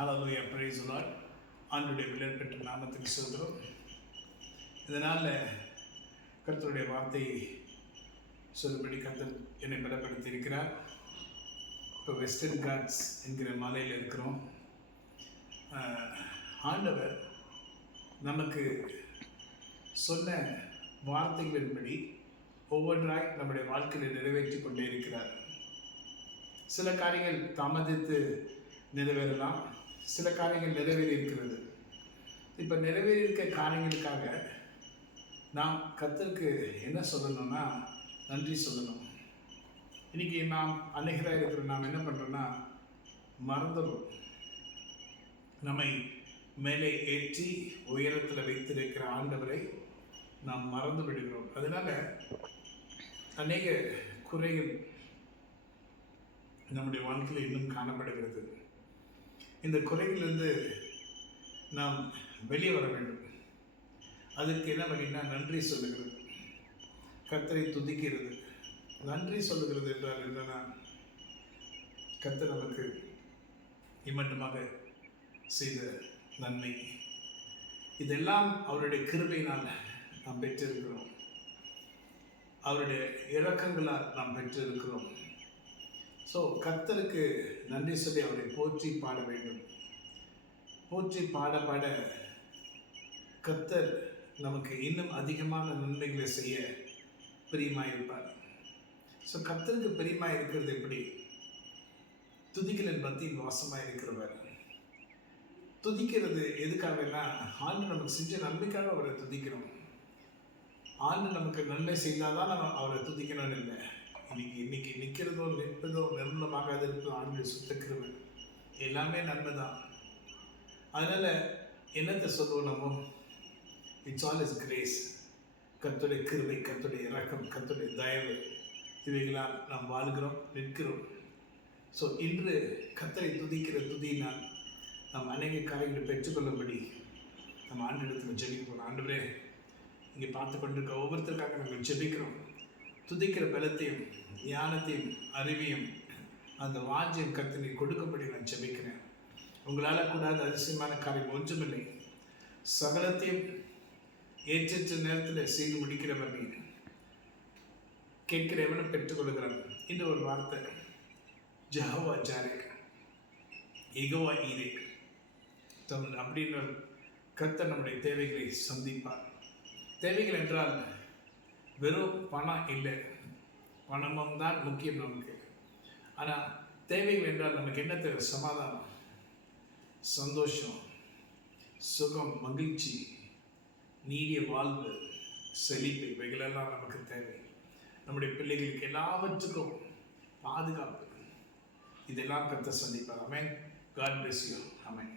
Hallelujah, praise the Lord. ஆண்டவருடைய விலையேறப்பெற்ற நாமத்துக்கு ஸ்தோத்திரம். இதனால் கர்த்தருடைய வார்த்தையை சொல்லும்படி கர்த்தர் என்னை பலப்படுத்தி இருக்கிறார். இப்போ வெஸ்டர்ன் காட்ஸ் என்கிற மலையில் இருக்கிறோம். ஆண்டவர் நமக்கு சொன்ன வார்த்தைகளின்படி ஒவ்வொன்றாய் நம்முடைய வாழ்க்கையில் நிறைவேற்றி கொண்டே இருக்கிறார். சில காரியங்கள் தாமதித்து நிறைவேறலாம், சில காரியங்கள் நிறைவேறி இருக்கிறது. இப்போ நிறைவேறி இருக்க காரியங்களுக்காக நாம் கர்த்தருக்கு என்ன சொல்லணும்னா நன்றி சொல்லணும். இன்றைக்கி நாம் அநேகராக இருக்கிற நாம் என்ன பண்ணுறோன்னா மறந்துடும். நம்மை மேலே ஏற்றி உயரத்தில் வைத்திருக்கிற ஆண்டவரை நாம் மறந்து விடுகிறோம். அதனால் அநேக குறைகள் நம்முடைய வாழ்க்கையில் இன்னும் காணப்படுகிறது. இந்த குறைகளிலிருந்து நாம் வெளியே வர வேண்டும். அதற்கு என்ன வழின்னா நன்றி சொல்லுகிறது, கர்த்தரை துதிக்கிறது. நன்றி சொல்லுகிறது என்றால் என்னன்னா, கர்த்தர் நமக்கு இம்மட்டுமாக செய்த நன்மை இதெல்லாம் அவருடைய கிருபையினால் நாம் பெற்றிருக்கிறோம். அவருடைய இரக்கங்களால் நாம் பெற்றிருக்கிறோம். ஸோ கர்த்தருக்கு நன்றி சொல்லி அவரை போற்றி பாட வேண்டும். போற்றி பாட பாட கர்த்தர் நமக்கு இன்னும் அதிகமான நன்மைகளை செய்ய பிரியமாக இருப்பார். ஸோ கர்த்தருக்கு பிரியமாக இருக்கிறது எப்படி? துதிகளின் மத்தியில் வாசமாக இருக்கிறவர். துதிக்கிறது எதுக்காகனா, ஆண்டு நமக்கு செஞ்ச நன்மைக்காக அவரை துதிக்கிறோம். ஆண்டு நமக்கு நன்மை செய்தால் நம்ம அவரை துதிக்கணும்னு இல்லை. இன்னைக்கு நிற்கிறதோ நிற்பதோ நிர்மலமாக இருப்பதோ ஆண்டு சுத்தக்கிறவர் எல்லாமே நன்மை தான். அதனால் என்னத்தை சொல்லுவோம் நம்ம? It's all is grace. கர்த்தருடைய கிருபை, கர்த்தருடைய இரக்கம், கர்த்தருடைய தயவு, இவைகளால் நாம் வாழ்கிறோம், நிற்கிறோம். ஸோ இன்று கர்த்தரை துதிக்கிற துதியினால் நாம் அநேக காரியங்களை பெற்றுக்கொள்ளும்படி நம்ம ஆண்டிடத்தில் ஜெபிக்கிறோம். ஆண்டவரே, இங்கே பார்த்து கொண்டிருக்க ஒவ்வொருத்தருக்காக நாங்கள் ஜெபிக்கிறோம். துதிக்கிற பலத்தையும் ஞானத்தையும் அறிவையும் அந்த வாஞ்சியம் கர்த்தரை கொடுக்கும்படி நான் ஜெபிக்கிறேன். உங்களால் கூடாத அதிசயமான காரியம் ஒன்றுமில்லை. சகலத்தையும் ஏற்ற நேரத்தில் செய்து முடிக்கிறவர் நீ. கேட்கிறவனை பெற்றுக்கொள்கிறான். இந்த ஒரு வார்த்தை, ஜெகோவா ஜாரே, யெகோவா ஈரே. தமிழ் அப்படின்னு கர்த்தர் நம்முடைய தேவைகளை சந்திப்பார். தேவைகள் என்றால் வெறும் பணம் இல்லை, பணமும் தான் முக்கியம் நமக்கு. ஆனால் தேவைகள் என்றால் நமக்கு என்ன தேவை? சமாதானம், சந்தோஷம், சுகம், மகிழ்ச்சி, நீடிய வாழ்வு, செழிப்பு, இவைகளெல்லாம் நமக்கு தேவை. நம்முடைய பிள்ளைகளுக்கு எல்லாவற்றுக்கும் பாதுகாப்பு, இதெல்லாம் கர்த்தர் சந்திப்பார். ஆமென். God bless you. ஆமென்.